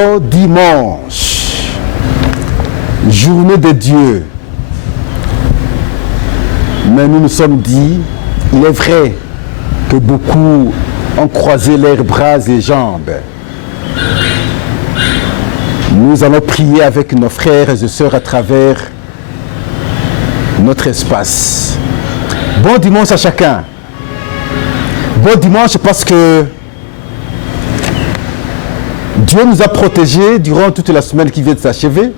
Bon dimanche, journée de Dieu. Mais nous nous sommes dit, il est vrai que beaucoup ont croisé leurs bras et jambes. Nous allons prier avec nos frères et sœurs à travers notre espace. Bon dimanche à chacun. Bon dimanche parce que Dieu nous a protégés durant toute la semaine qui vient de s'achever.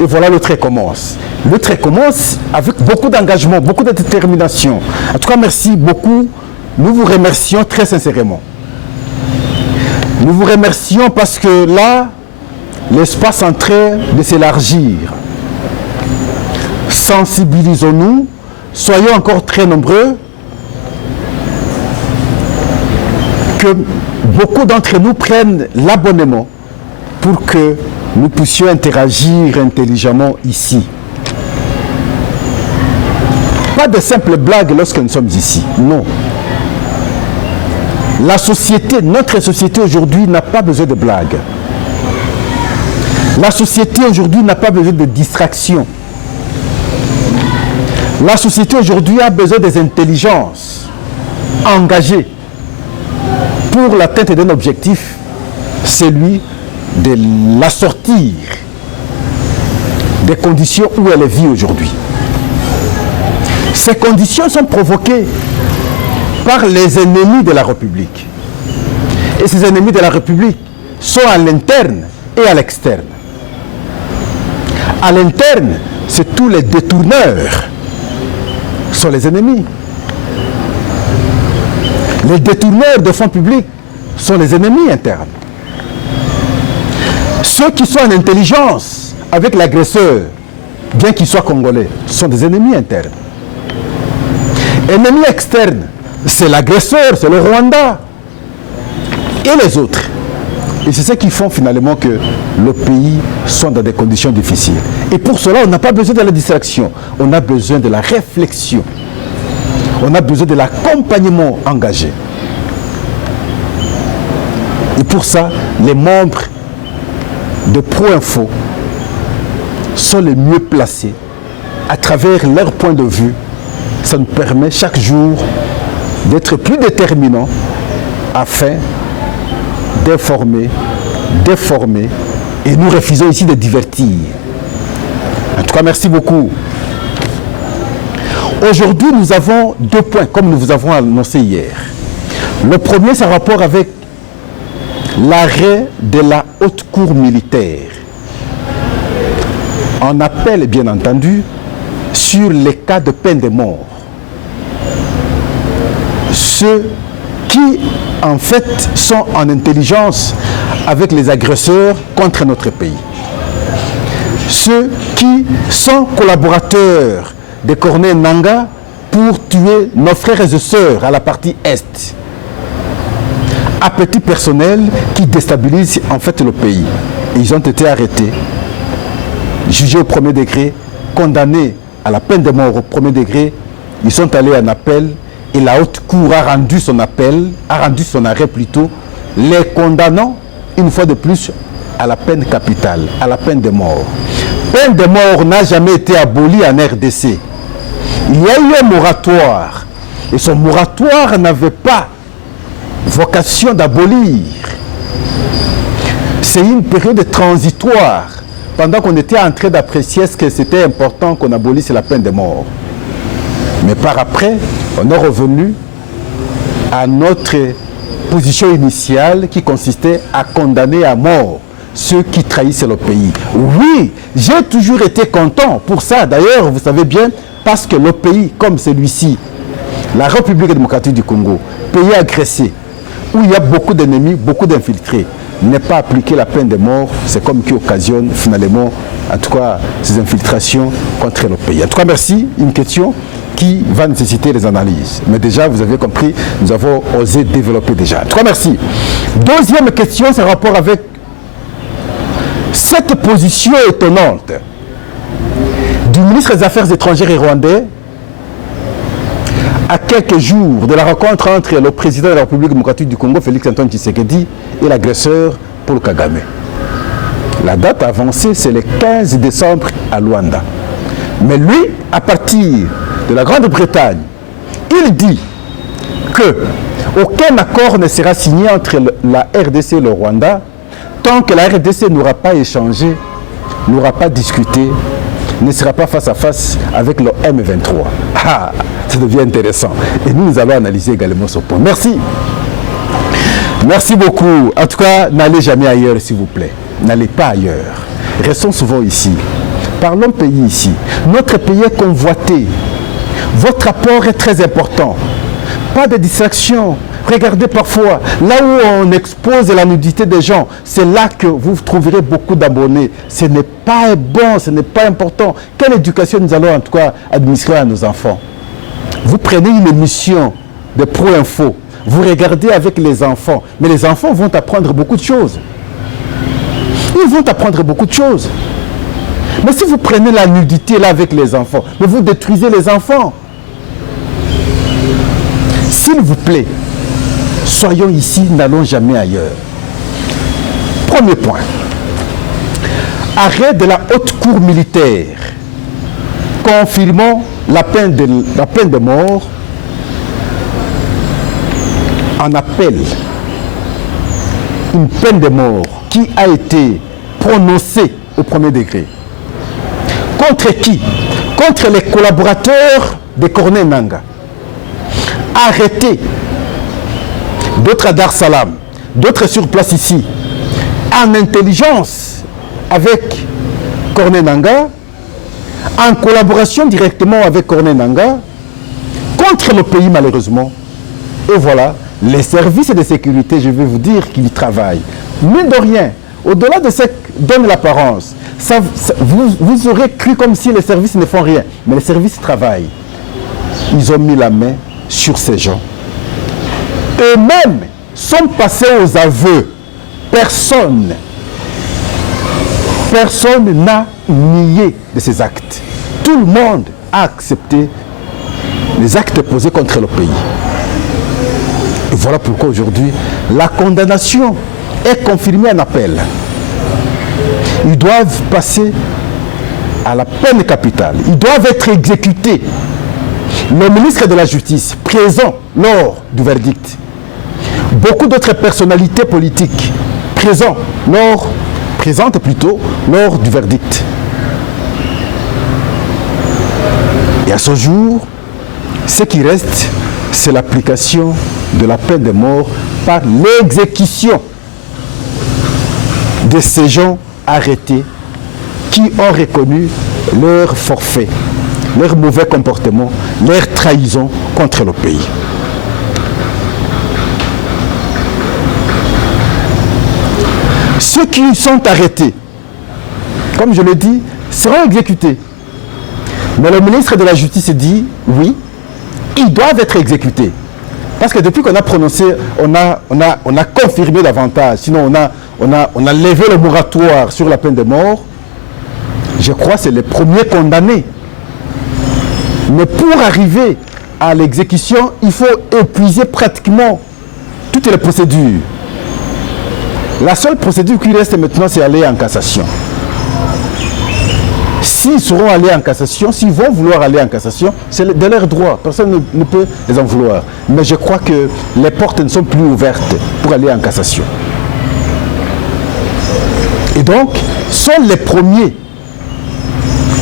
Et voilà, le trait commence. Le trait commence avec beaucoup d'engagement, beaucoup de détermination. En tout cas, merci beaucoup. Nous vous remercions très sincèrement. Nous vous remercions parce que là, l'espace est en train de s'élargir. Sensibilisons-nous, soyons encore très nombreux, que beaucoup d'entre nous prennent l'abonnement pour que nous puissions interagir intelligemment ici. Pas de simples blagues lorsque nous sommes ici, non. La société, notre société aujourd'hui n'a pas besoin de blagues. La société aujourd'hui n'a pas besoin de distraction. La société aujourd'hui a besoin des intelligences engagées pour l'atteinte d'un objectif, celui de la sortir des conditions où elle vit aujourd'hui. Ces conditions sont provoquées par les ennemis de la République. Et ces ennemis de la République sont à l'interne et à l'externe. À l'interne, c'est tous les détourneurs sont les ennemis. Les détourneurs de fonds publics sont les ennemis internes. Ceux qui sont en intelligence avec l'agresseur, bien qu'il soit congolais, sont des ennemis internes. Ennemis externes, c'est l'agresseur, c'est le Rwanda et les autres. Et c'est ce qui font finalement que le pays soit dans des conditions difficiles. Et pour cela, on n'a pas besoin de la distraction, on a besoin de la réflexion. On a besoin de l'accompagnement engagé. Et pour ça, les membres de Pro-Info sont les mieux placés à travers leur point de vue. Ça nous permet chaque jour d'être plus déterminants afin d'informer, d'informer, et nous refusons ici de divertir. En tout cas, merci beaucoup. Aujourd'hui, nous avons deux points, comme nous vous avons annoncé hier. Le premier, c'est en rapport avec l'arrêt de la haute cour militaire. On appelle, bien entendu, sur les cas de peine de mort. Ceux qui, en fait, sont en intelligence avec les agresseurs contre notre pays. Ceux qui sont collaborateurs de Corneille Nangaa pour tuer nos frères et sœurs à la partie Est. Appétit personnel qui déstabilise en fait le pays. Ils ont été arrêtés, jugés au premier degré, condamnés à la peine de mort au premier degré. Ils sont allés en appel et la haute cour a rendu son appel, a rendu son arrêt plutôt, les condamnant une fois de plus à la peine capitale, à la peine de mort. Peine de mort n'a jamais été abolie en RDC. Il y a eu un moratoire et ce moratoire n'avait pas vocation d'abolir. C'est une période transitoire pendant qu'on était en train d'apprécier ce que c'était important qu'on abolisse la peine de mort. Mais par après, on est revenu à notre position initiale qui consistait à condamner à mort ceux qui trahissaient le pays. Oui, j'ai toujours été content pour ça. D'ailleurs, vous savez bien, parce que le pays comme celui-ci, la République démocratique du Congo, pays agressé, où il y a beaucoup d'ennemis, beaucoup d'infiltrés, n'est pas appliquer la peine de mort, c'est comme qui occasionne finalement, en tout cas, ces infiltrations contre le pays. En tout cas, merci. Une question qui va nécessiter des analyses. Mais déjà, vous avez compris, nous avons osé développer déjà. En tout cas, merci. Deuxième question, c'est en rapport avec cette position étonnante du ministre des Affaires étrangères rwandais à quelques jours de la rencontre entre le président de la République démocratique du Congo, Félix Antoine Tshisekedi, et l'agresseur Paul Kagame. La date avancée, c'est le 15 décembre à Luanda. Mais lui, à partir de la Grande-Bretagne, il dit qu'aucun accord ne sera signé entre la RDC et le Rwanda tant que la RDC n'aura pas échangé, n'aura pas discuté, ne sera pas face à face avec le M23. Ah, ça devient intéressant. Et nous allons analyser également ce point. Merci. Merci beaucoup. En tout cas, n'allez jamais ailleurs, s'il vous plaît. N'allez pas ailleurs. Restons souvent ici. Parlons pays ici. Notre pays est convoité. Votre apport est très important. Pas de distraction. Regardez parfois, là où on expose la nudité des gens, c'est là que vous trouverez beaucoup d'abonnés. Ce n'est pas bon, ce n'est pas important. Quelle éducation nous allons en tout cas administrer à nos enfants? Vous prenez une émission de Pro Info, vous regardez avec les enfants, mais les enfants vont apprendre beaucoup de choses. Ils vont apprendre beaucoup de choses. Mais si vous prenez la nudité là avec les enfants, mais vous détruisez les enfants. S'il vous plaît, soyons ici, n'allons jamais ailleurs. Premier point. Arrêt de la haute cour militaire confirmant la peine de mort en appel. Une peine de mort qui a été prononcée au premier degré. Contre qui? Contre les collaborateurs de Corneille Nangaa. Arrêtés. D'autres à Dar es Salaam, d'autres sur place ici, en intelligence avec Corneille Nangaa, en collaboration directement avec Corneille Nangaa, contre le pays malheureusement. Et voilà, les services de sécurité, je vais vous dire qu'ils travaillent. Mine de rien, au-delà de ce que donne l'apparence, vous aurez cru comme si les services ne font rien, mais les services travaillent. Ils ont mis la main sur ces gens. Eux-mêmes sont passés aux aveux. Personne n'a nié de ces actes. Tout le monde a accepté les actes posés contre le pays. Et voilà pourquoi aujourd'hui, la condamnation est confirmée en appel. Ils doivent passer à la peine capitale. Ils doivent être exécutés. Le ministre de la Justice, présent lors du verdict, beaucoup d'autres personnalités politiques présentes lors du verdict. Et à ce jour, ce qui reste, c'est l'application de la peine de mort par l'exécution de ces gens arrêtés qui ont reconnu leur forfait, leur mauvais comportement, leur trahison contre le pays. Ceux qui sont arrêtés, comme je le dis, seront exécutés. Mais le ministre de la Justice dit, oui, ils doivent être exécutés. Parce que depuis qu'on a prononcé, on a confirmé davantage, sinon on a levé le moratoire sur la peine de mort, je crois que c'est les premiers condamnés. Mais pour arriver à l'exécution, il faut épuiser pratiquement toutes les procédures. La seule procédure qui reste maintenant, c'est aller en cassation. S'ils seront allés en cassation, s'ils vont vouloir aller en cassation, c'est de leur droit. Personne ne peut les en vouloir. Mais je crois que les portes ne sont plus ouvertes pour aller en cassation. Et donc, sont les premiers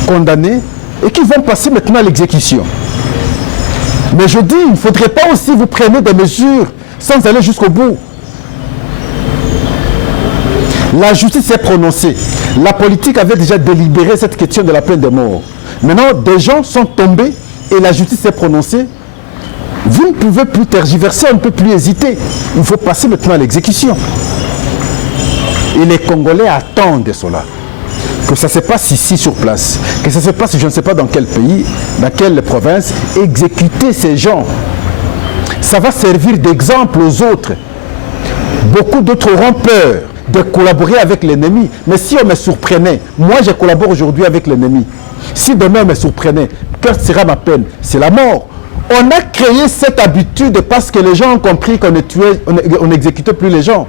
condamnés et qui vont passer maintenant à l'exécution. Mais je dis, il ne faudrait pas aussi vous prendre des mesures sans aller jusqu'au bout. La justice s'est prononcée. La politique avait déjà délibéré cette question de la peine de mort. Maintenant, des gens sont tombés et la justice s'est prononcée. Vous ne pouvez plus tergiverser, on ne peut plus hésiter. Il faut passer maintenant à l'exécution. Et les Congolais attendent cela. Que ça se passe ici sur place. Que ça se passe, je ne sais pas dans quel pays, dans quelle province, exécuter ces gens. Ça va servir d'exemple aux autres. Beaucoup d'autres auront peur de collaborer avec l'ennemi. Mais si on me surprenait, moi je collabore aujourd'hui avec l'ennemi. Si demain on me surprenait, quelle sera ma peine? C'est la mort. On a créé cette habitude parce que les gens ont compris qu'on n'exécutait plus les gens.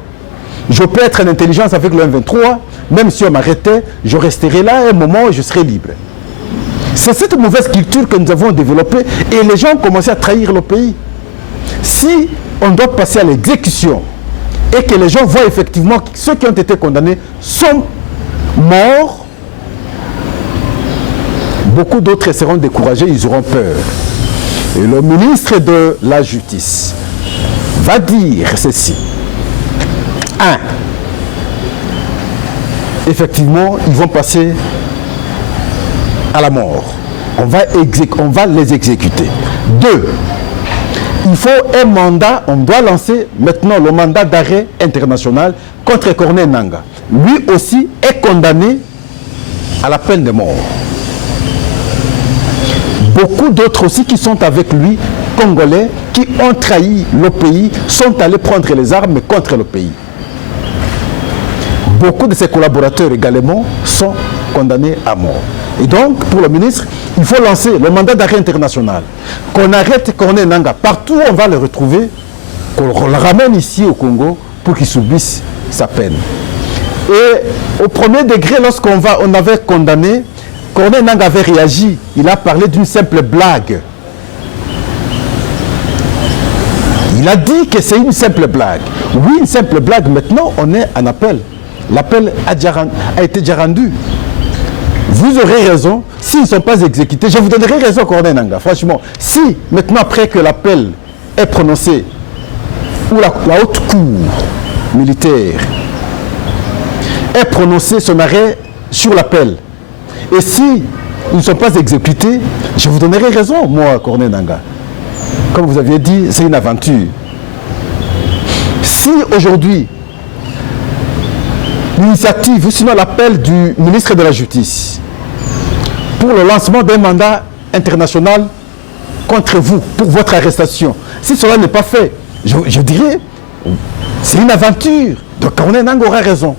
Je peux être en intelligence avec le M23, même si on m'arrêtait, je resterai là un moment et je serai libre. C'est cette mauvaise culture que nous avons développée et les gens ont commencé à trahir le pays. Si on doit passer à l'exécution et que les gens voient effectivement que ceux qui ont été condamnés sont morts, beaucoup d'autres seront découragés, ils auront peur. Et le ministre de la Justice va dire ceci. 1. Effectivement, ils vont passer à la mort. On va les exécuter. 2. Il faut un mandat, on doit lancer maintenant le mandat d'arrêt international contre Corneille Nangaa. Lui aussi est condamné à la peine de mort. Beaucoup d'autres aussi qui sont avec lui, Congolais, qui ont trahi le pays, sont allés prendre les armes contre le pays. Beaucoup de ses collaborateurs également sont condamnés à mort. Et donc, pour le ministre, il faut lancer le mandat d'arrêt international. Qu'on arrête Corneille Nangaa. Partout où on va le retrouver, qu'on le ramène ici au Congo pour qu'il subisse sa peine. Et au premier degré, lorsqu'on avait condamné, Corneille Nangaa avait réagi. Il a parlé d'une simple blague. Il a dit que c'est une simple blague. Oui, une simple blague. Maintenant, on est en appel. L'appel a été déjà rendu. Vous aurez raison, s'ils ne sont pas exécutés, je vous donnerai raison, Corneille Nangaa. Franchement, si maintenant, après que l'appel est prononcé, ou la haute cour militaire est prononcé son arrêt sur l'appel, et si ils ne sont pas exécutés, je vous donnerai raison, moi, Corneille Nangaa. Comme vous aviez dit, c'est une aventure. Si aujourd'hui, l'initiative, ou sinon l'appel du ministre de la Justice pour le lancement d'un mandat international contre vous, pour votre arrestation, si cela n'est pas fait, je dirais, c'est une aventure. Donc Corneille Nangaa aura raison.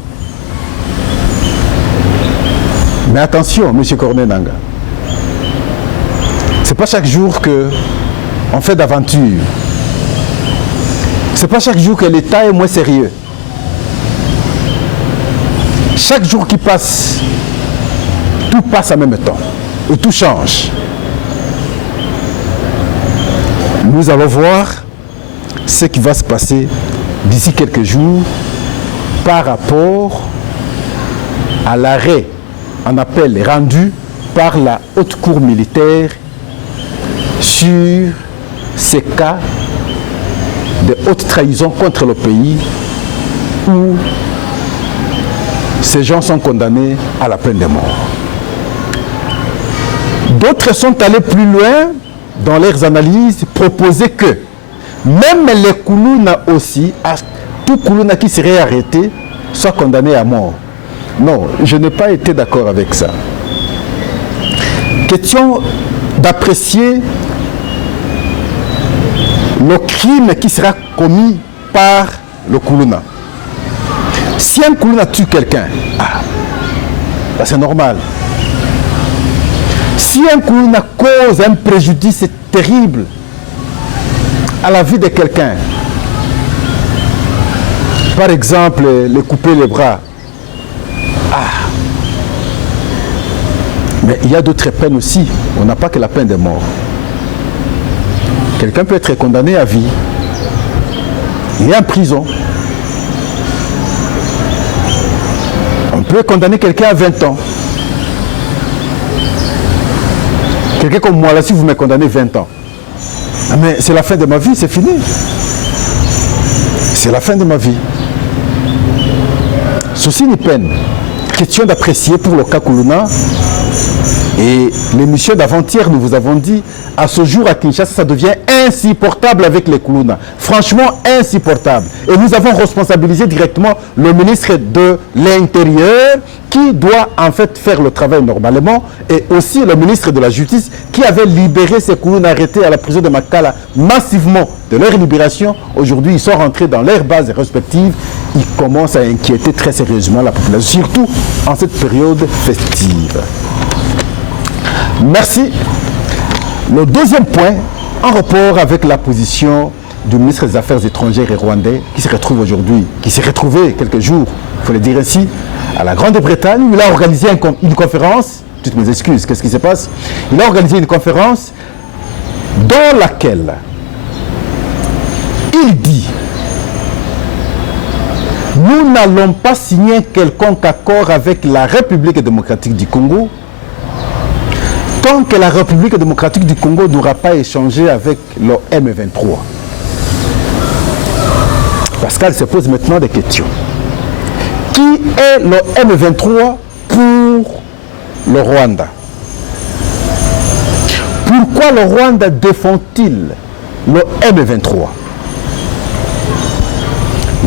Mais attention, M. Corneille Nangaa, c'est pas chaque jour qu'on fait d'aventure. C'est pas chaque jour que l'État est moins sérieux. Chaque jour qui passe, tout passe en même temps et tout change. Nous allons voir ce qui va se passer d'ici quelques jours par rapport à l'arrêt en appel rendu par la haute cour militaire sur ces cas de haute trahison contre le pays où ces gens sont condamnés à la peine de mort. D'autres sont allés plus loin dans leurs analyses, proposer que même les Koulouna aussi, tout Koulouna qui serait arrêté, soit condamné à mort. Non, je n'ai pas été d'accord avec ça. Question d'apprécier le crime qui sera commis par le Koulouna. Si un Koulouna tue quelqu'un, c'est normal. Si un Koulouna cause un préjudice terrible à la vie de quelqu'un, par exemple, le couper les bras, mais il y a d'autres peines aussi. On n'a pas que la peine de mort. Quelqu'un peut être condamné à vie. Il est en prison. On peut condamner quelqu'un à 20 ans. Quelqu'un comme moi, là, si vous me condamnez 20 ans, mais c'est la fin de ma vie, c'est fini. C'est la fin de ma vie. Ceci une peine. Question d'apprécier pour le cas Koulouna. Et l'émission d'avant-hier, nous vous avons dit, à ce jour à Kinshasa, ça devient insupportable avec les Koulouna. Franchement, insupportable. Et nous avons responsabilisé directement le ministre de l'Intérieur qui doit en fait faire le travail normalement et aussi le ministre de la Justice qui avait libéré ces Koulouna arrêtés à la prison de Makala massivement de leur libération. Aujourd'hui, ils sont rentrés dans leurs bases respectives. Ils commencent à inquiéter très sérieusement la population, surtout en cette période festive. Merci. Le deuxième point En rapport avec la position du ministre des Affaires étrangères et rwandais qui se retrouve aujourd'hui, qui s'est retrouvé quelques jours, il faut le dire ainsi, à la Grande-Bretagne, où il a organisé une conférence, toutes mes excuses, qu'est-ce qui se passe? Il a organisé une conférence dans laquelle il dit: nous n'allons pas signer quelconque accord avec la République démocratique du Congo tant que la République démocratique du Congo n'aura pas échangé avec le M23. Pascal se pose maintenant des questions. Qui est le M23 pour le Rwanda? Pourquoi le Rwanda défend-il le M23?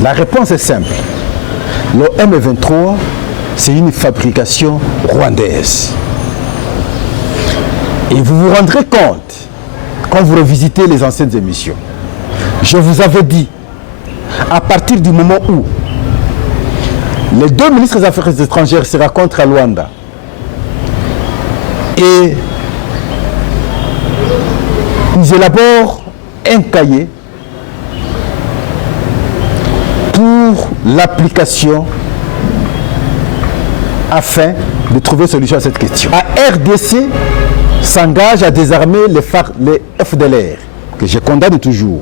La réponse est simple. Le M23, c'est une fabrication rwandaise. Et vous vous rendrez compte, quand vous revisitez les anciennes émissions, je vous avais dit, à partir du moment où les deux ministres des Affaires étrangères se rencontrent à Luanda et ils élaborent un cahier pour l'application afin de trouver une solution à cette question. La RDC s'engage à désarmer les FDLR, que je condamne toujours.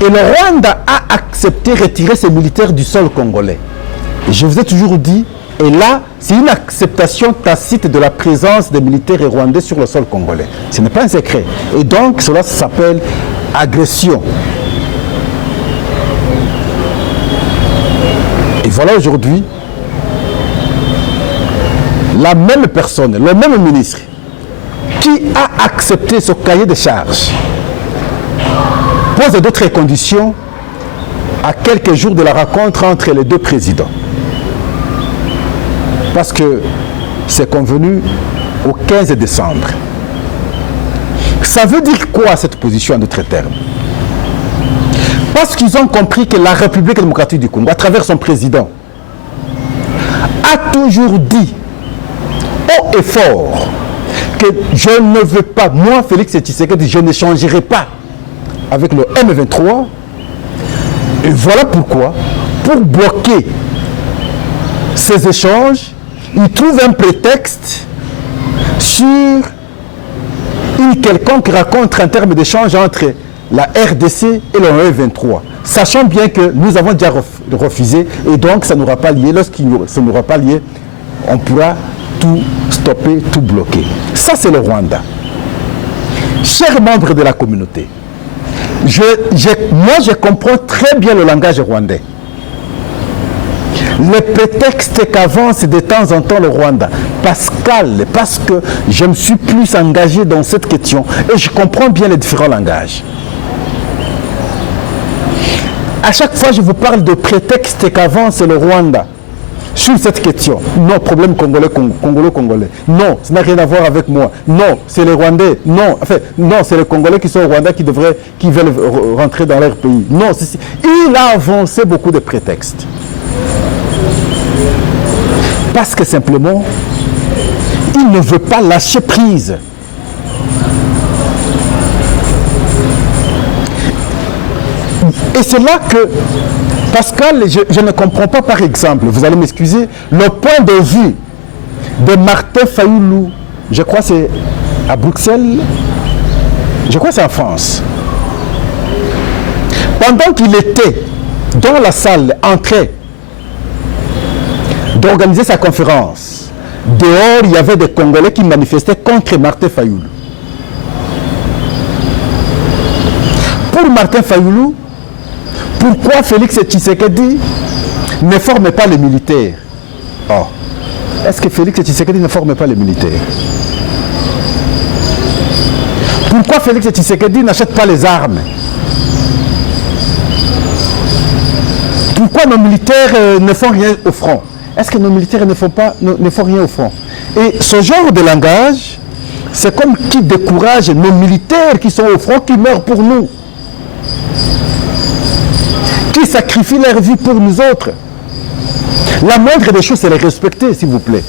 Et le Rwanda a accepté de retirer ses militaires du sol congolais. Et je vous ai toujours dit, et là, c'est une acceptation tacite de la présence des militaires rwandais sur le sol congolais. Ce n'est pas un secret. Et donc, cela s'appelle agression. Et voilà aujourd'hui, la même personne, le même ministre, qui a accepté ce cahier de charges, pose d'autres conditions à quelques jours de la rencontre entre les deux présidents. Parce que c'est convenu au 15 décembre. Ça veut dire quoi cette position en d'autres termes? Parce qu'ils ont compris que la République démocratique du Congo, à travers son président, a toujours dit haut et fort que je ne veux pas, moi Félix Tshisekedi, je ne changerai pas avec le M23. Et voilà pourquoi, pour bloquer ces échanges, ils trouvent un prétexte sur une quelconque rencontre en termes d'échange entre la RDC et le M23. Sachant bien que nous avons déjà refusé et donc ça n'aura pas lieu. Ça n'aura pas lieu, on pourra tout stopper, tout bloquer. Ça, c'est le Rwanda. Chers membres de la communauté, moi, je comprends très bien le langage rwandais. Le prétexte qu'avance de temps en temps le Rwanda, Pascal, parce que je me suis plus engagé dans cette question et je comprends bien les différents langages. À chaque fois, je vous parle de prétexte qu'avance le Rwanda sur cette question. Non, problème congolais. Non, ça n'a rien à voir avec moi. Non, c'est les Rwandais. Non, enfin, non, c'est les Congolais qui sont au Rwanda qui veulent rentrer dans leur pays. Non, il a avancé beaucoup de prétextes. Parce que simplement, il ne veut pas lâcher prise. Et c'est là que, Pascal, je ne comprends pas, par exemple, vous allez m'excuser, le point de vue de Martin Fayulu, je crois que c'est à Bruxelles, je crois que c'est en France. Pendant qu'il était dans la salle, en train d'organiser sa conférence, dehors, il y avait des Congolais qui manifestaient contre Martin Fayulu. Pour Martin Fayulu, pourquoi Félix Tshisekedi ne forme pas les militaires? Oh. Est-ce que Félix Tshisekedi ne forme pas les militaires? Pourquoi Félix Tshisekedi n'achète pas les armes? Pourquoi nos militaires ne font rien au front? Est-ce que nos militaires ne font rien au front? Et ce genre de langage, c'est comme qui décourage nos militaires qui sont au front, qui meurent pour nous, qui sacrifient leur vie pour nous autres. La moindre des choses, c'est les respecter, s'il vous plaît.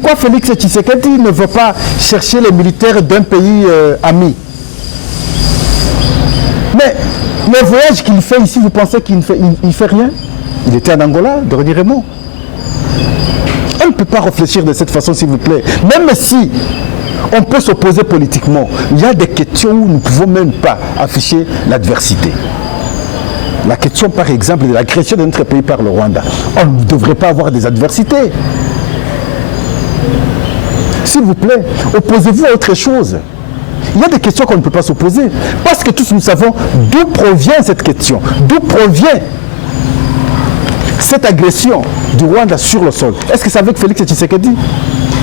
Pourquoi Félix Tshisekedi ne veut pas chercher les militaires d'un pays ami? Mais le voyage qu'il fait ici, vous pensez qu'il ne fait rien? Il était en Angola, dernièrement. On ne peut pas réfléchir de cette façon, s'il vous plaît. Même si on peut s'opposer politiquement, il y a des questions où nous ne pouvons même pas afficher l'adversité. La question, par exemple, de l'agression de notre pays par le Rwanda. On ne devrait pas avoir des adversités. S'il vous plaît, opposez-vous à autre chose. Il y a des questions qu'on ne peut pas s'opposer. Parce que tous nous savons d'où provient cette question. D'où provient cette agression du Rwanda sur le sol. Est-ce que c'est avec Félix Tshisekedi?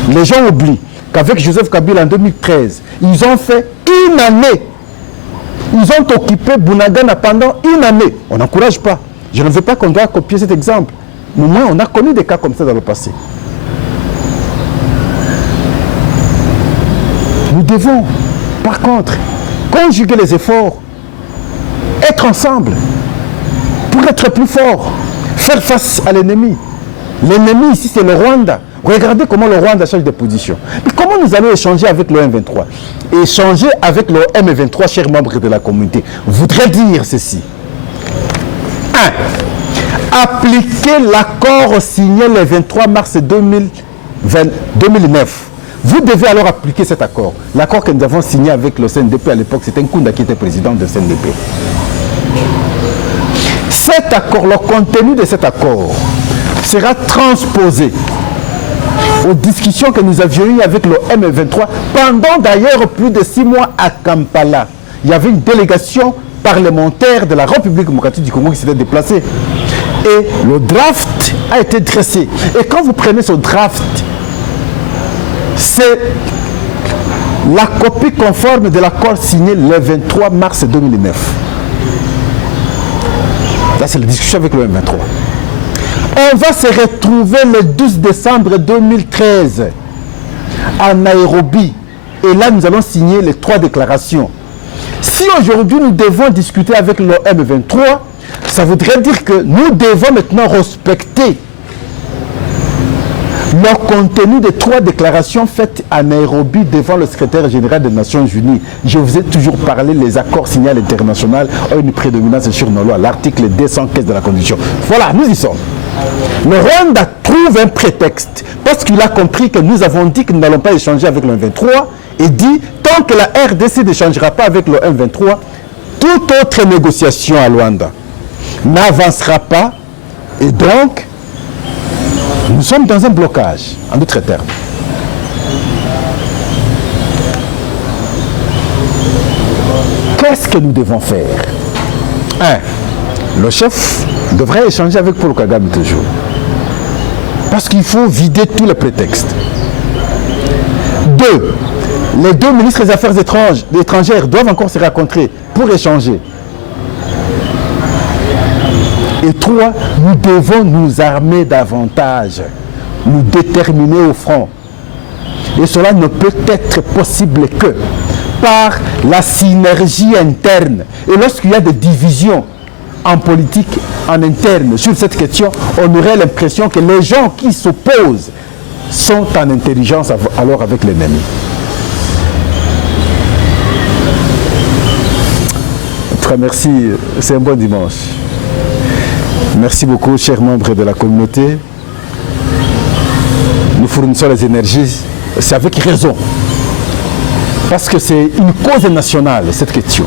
Les gens oublient qu'avec Joseph Kabila en 2013, ils ont fait une année. Ils ont occupé Bunagana pendant une année. On n'encourage pas. Je ne veux pas qu'on doit copier cet exemple. Mais au moins, on a connu des cas comme ça dans le passé. Nous devons, par contre, conjuguer les efforts, être ensemble, pour être plus forts, faire face à l'ennemi. L'ennemi ici, c'est le Rwanda. Regardez comment le Rwanda change de position. Mais comment nous allons échanger avec le M23? Échanger avec le M23, chers membres de la communauté, voudrait dire ceci. 1. Appliquer l'accord signé le 23 mars 2009. Vous devez alors appliquer cet accord. L'accord que nous avons signé avec le CNDP à l'époque, c'était Nkunda qui était président de CNDP. Cet accord, le contenu de cet accord sera transposé aux discussions que nous avions eues avec le M23 pendant d'ailleurs plus de 6 mois à Kampala. Il y avait une délégation parlementaire de la République démocratique du Congo qui s'était déplacée. Et le draft a été dressé. Et quand vous prenez ce draft, c'est la copie conforme de l'accord signé le 23 mars 2009. Là, c'est la discussion avec le M23. On va se retrouver le 12 décembre 2013 à Nairobi. Et là, nous allons signer les 3 déclarations. Si aujourd'hui, nous devons discuter avec le M23, ça voudrait dire que nous devons maintenant respecter le contenu des 3 déclarations faites à Nairobi devant le secrétaire général des Nations Unies. Je vous ai toujours parlé des accords signés à l'international ont une prédominance sur nos lois, l'article 215 de la Constitution. Voilà, nous y sommes. Le Rwanda trouve un prétexte parce qu'il a compris que nous avons dit que nous n'allons pas échanger avec le M23 et dit tant que la RDC n'échangera pas avec le M23, toute autre négociation à Luanda n'avancera pas et donc nous sommes dans un blocage, en d'autres termes. Qu'est-ce que nous devons faire? 1. Le chef devrait échanger avec Paul Kagame toujours. Parce qu'il faut vider tous les prétextes. 2. Les 2 ministres des Affaires étrangères doivent encore se rencontrer pour échanger. Et 3, nous devons nous armer davantage, nous déterminer au front. Et cela ne peut être possible que par la synergie interne. Et lorsqu'il y a des divisions en politique, en interne, sur cette question, on aurait l'impression que les gens qui s'opposent sont en intelligence alors avec l'ennemi. Très merci, c'est un bon dimanche. Merci beaucoup, chers membres de la communauté. Nous fournissons les énergies, c'est avec raison. Parce que c'est une cause nationale, cette question.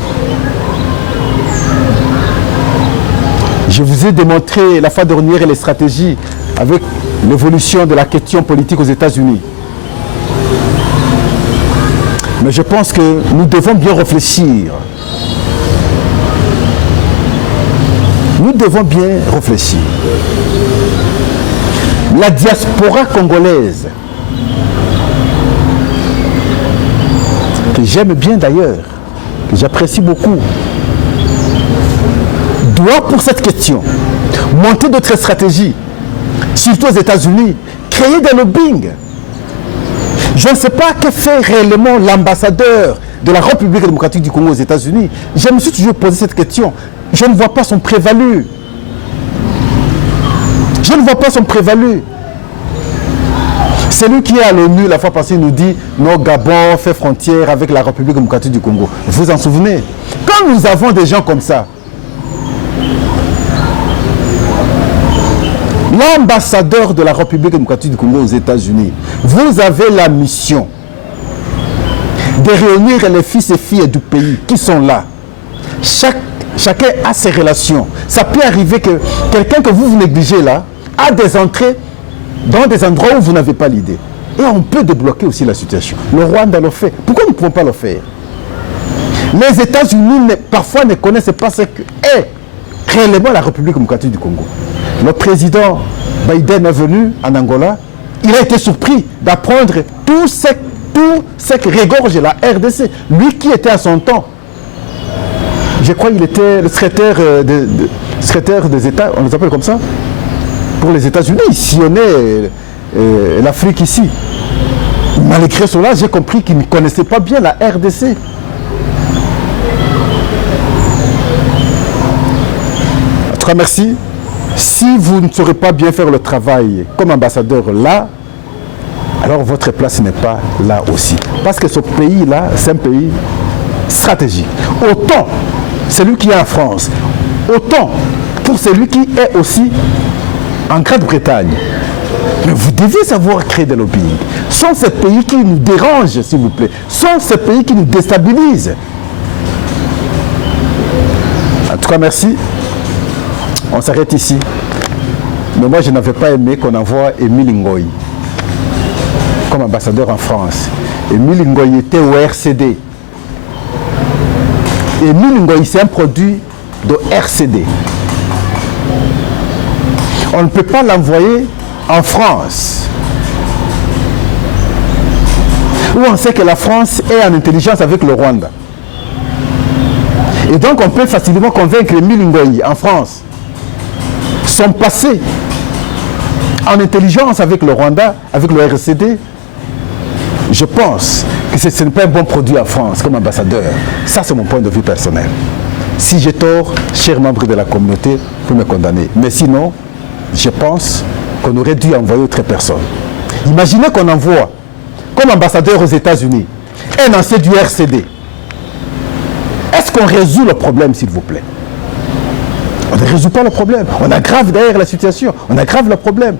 Je vous ai démontré la fois dernière les stratégies avec l'évolution de la question politique aux États-Unis. Mais je pense que nous devons bien réfléchir. Nous devons bien réfléchir. La diaspora congolaise, que j'aime bien d'ailleurs, que j'apprécie beaucoup, doit pour cette question monter d'autres stratégies, surtout aux États-Unis, créer des lobbying. Je ne sais pas que fait réellement l'ambassadeur de la République démocratique du Congo aux États-Unis. Je me suis toujours posé cette question. Je ne vois pas son prévalu. Je ne vois pas son prévalu. Celui qui est à l'ONU, la fois passée, nous dit « Nos Gabon fait frontière avec la République démocratique du Congo ». Vous vous en souvenez? Quand nous avons des gens comme ça, l'ambassadeur de la République démocratique du Congo aux États-Unis, vous avez la mission de réunir les fils et filles du pays qui sont là. Chacun a ses relations. Ça peut arriver que quelqu'un que vous négligez là a des entrées dans des endroits où vous n'avez pas l'idée. Et on peut débloquer aussi la situation. Le Rwanda le fait. Pourquoi nous ne pouvons pas le faire? Les États-Unis parfois ne connaissent pas ce qu'est réellement la République démocratique du Congo. Le président Biden est venu en Angola. Il a été surpris d'apprendre tout ce que regorge la RDC. Lui qui était à son temps, je crois qu'il était le secrétaire des États, on les appelle comme ça, pour les États-Unis. Il sillonnait l'Afrique ici. Malgré cela, j'ai compris qu'il ne connaissait pas bien la RDC. En tout cas, merci. Si vous ne saurez pas bien faire le travail comme ambassadeur là, alors votre place n'est pas là aussi. Parce que ce pays-là, c'est un pays stratégique. Autant celui qui est en France, autant pour celui qui est aussi en Grande-Bretagne. Mais vous devez savoir créer des lobbying. Sont ces pays qui nous dérangent, s'il vous plaît. Sont ces pays qui nous déstabilisent. En tout cas, merci. On s'arrête ici. Mais moi, je n'avais pas aimé qu'on envoie Émile Ngoï comme ambassadeur en France. Émile Ngoï était au RCD. Émile Ngoï, c'est un produit de RCD. On ne peut pas l'envoyer en France, où on sait que la France est en intelligence avec le Rwanda. Et donc on peut facilement convaincre Émile Ngoï en France. Son passé en intelligence avec le Rwanda, avec le RCD, je pense que ce n'est pas un bon produit en France comme ambassadeur. Ça, c'est mon point de vue personnel. Si j'ai tort, chers membres de la communauté, vous pouvez me condamner. Mais sinon, je pense qu'on aurait dû envoyer autre personne. Imaginez qu'on envoie comme ambassadeur aux États-Unis un ancien du RCD. Est-ce qu'on résout le problème, s'il vous plaît? On ne résout pas le problème. On aggrave derrière la situation. On aggrave le problème.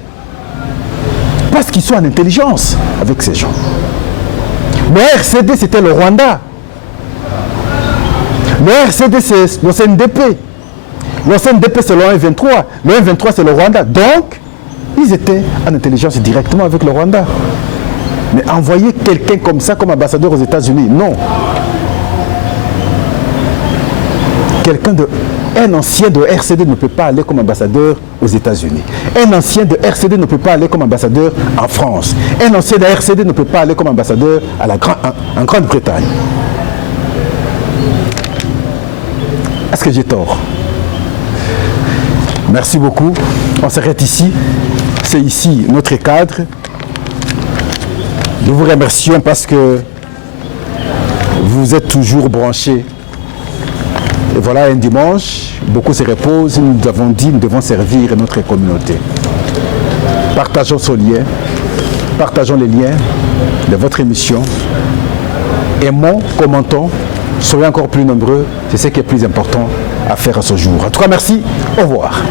Parce qu'ils sont en intelligence avec ces gens. Le RCD, c'était le Rwanda. Le RCD, c'est le CNDP. Le CNDP, c'est le 1-23. Le 1-23, c'est le Rwanda. Donc, ils étaient en intelligence directement avec le Rwanda. Mais envoyer quelqu'un comme ça, comme ambassadeur aux États-Unis, non. Un ancien de RCD ne peut pas aller comme ambassadeur aux États-Unis. Un ancien de RCD ne peut pas aller comme ambassadeur en France. Un ancien de RCD ne peut pas aller comme ambassadeur en Grande-Bretagne. Est-ce que j'ai tort? Merci beaucoup. On s'arrête ici. C'est ici notre cadre. Nous vous remercions parce que vous êtes toujours branchés. Et voilà un dimanche, beaucoup se reposent, nous avons dit nous devons servir notre communauté. Partageons ce lien, partageons les liens de votre émission. Aimons, commentons, soyez encore plus nombreux, c'est ce qui est plus important à faire à ce jour. En tout cas, merci, au revoir.